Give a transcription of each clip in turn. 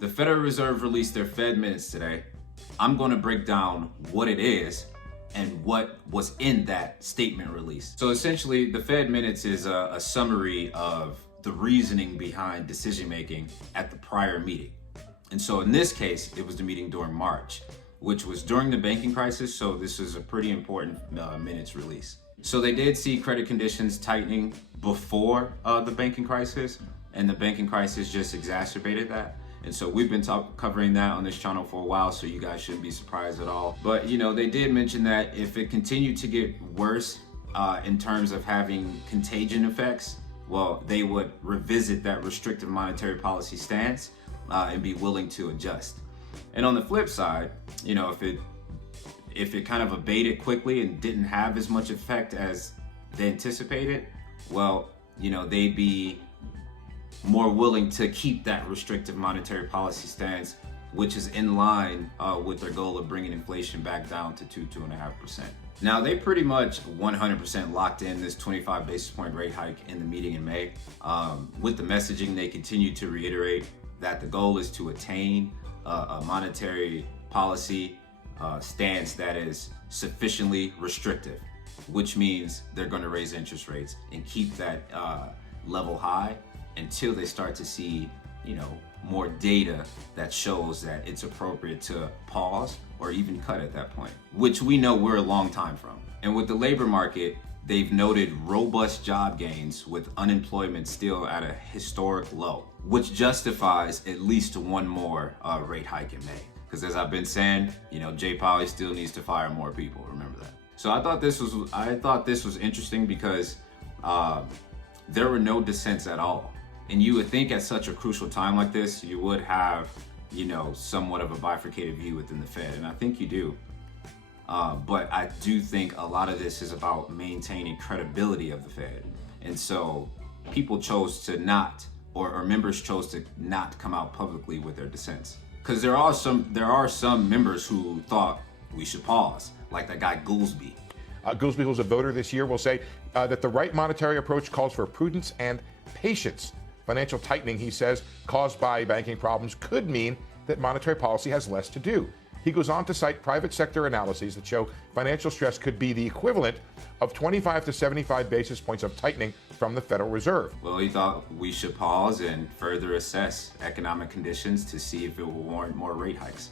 The Federal Reserve released their Fed minutes today. I'm going to break down what it is and what was in that statement release. So essentially, the Fed minutes is a summary of the reasoning behind decision making at the prior meeting. And so in this case, it was the meeting during March, which was during the banking crisis. So this is a pretty important minutes release. So they did see credit conditions tightening before the banking crisis, and the banking crisis just exacerbated that. And so we've been covering that on this channel for a while, so you guys shouldn't be surprised at all. But they did mention that if it continued to get worse in terms of having contagion effects, well, they would revisit that restrictive monetary policy stance and be willing to adjust. And on the flip side, if it kind of abated quickly and didn't have as much effect as they anticipated, well, they'd be more willing to keep that restrictive monetary policy stance, which is in line with their goal of bringing inflation back down to 2.5%. Now, they pretty much 100% locked in this 25 basis point rate hike in the meeting in May. With the messaging, they continue to reiterate that the goal is to attain a monetary policy stance that is sufficiently restrictive, which means they're going to raise interest rates and keep that level high until they start to see, more data that shows that it's appropriate to pause or even cut at that point, which we know we're a long time from. And with the labor market, they've noted robust job gains with unemployment still at a historic low, which justifies at least one more rate hike in May. Because as I've been saying, Jay Powell still needs to fire more people. Remember that. So I thought this was interesting because there were no dissents at all. And you would think at such a crucial time like this, you would have, somewhat of a bifurcated view within the Fed. And I think you do. But I do think a lot of this is about maintaining credibility of the Fed. And so people chose to not, or members chose to not come out publicly with their dissents. Because there are some members who thought we should pause, like that guy Goolsbee. Goolsbee, who's a voter this year, will say that the right monetary approach calls for prudence and patience. Financial tightening, he says, caused by banking problems could mean that monetary policy has less to do. He goes on to cite private sector analyses that show financial stress could be the equivalent of 25 to 75 basis points of tightening from the Federal Reserve. Well, he thought we should pause and further assess economic conditions to see if it will warrant more rate hikes.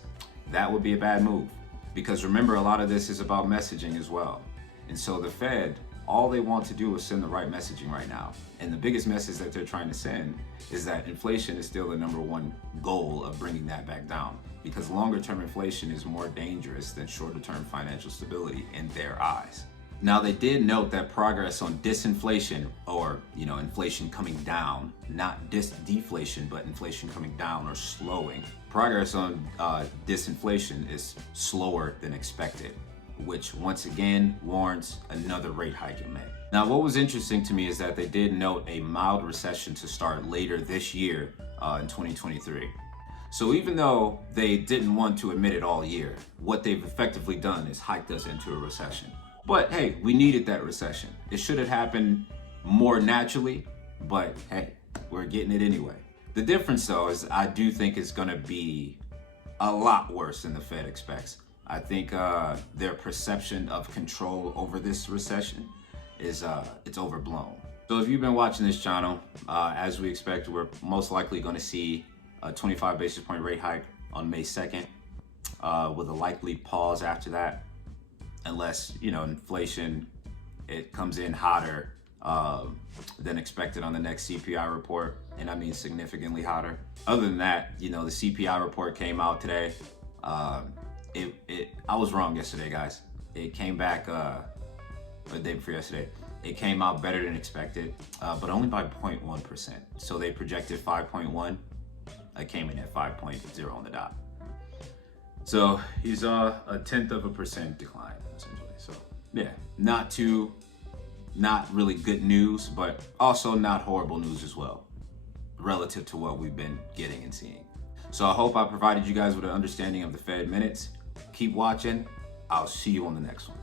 That would be a bad move, because remember, a lot of this is about messaging as well. And so the Fed, all they want to do is send the right messaging right now. And the biggest message that they're trying to send is that inflation is still the number one goal of bringing that back down, because longer term inflation is more dangerous than shorter term financial stability in their eyes. Now, they did note that progress on disinflation, or inflation coming down, not deflation, but inflation coming down or slowing. Progress on disinflation is slower than expected, which once again warrants another rate hike in May. Now, what was interesting to me is that they did note a mild recession to start later this year in 2023. So even though they didn't want to admit it all year, what they've effectively done is hiked us into a recession. But hey, we needed that recession. It should have happened more naturally, but hey, we're getting it anyway. The difference though is I do think it's gonna be a lot worse than the Fed expects. I think their perception of control over this recession is it's overblown. So if you've been watching this channel, as we expect, we're most likely going to see a 25 basis point rate hike on May 2nd, with a likely pause after that, unless inflation it comes in hotter than expected on the next CPI report, and I mean significantly hotter. Other than that, the CPI report came out today. I was wrong yesterday, guys. It came back, or the day before yesterday. It came out better than expected, but only by 0.1%. So they projected 5.1. I came in at 5.0 on the dot. So he's a 0.1% decline, essentially. So yeah, not really good news, but also not horrible news as well, relative to what we've been getting and seeing. So I hope I provided you guys with an understanding of the Fed minutes. Keep watching. I'll see you on the next one.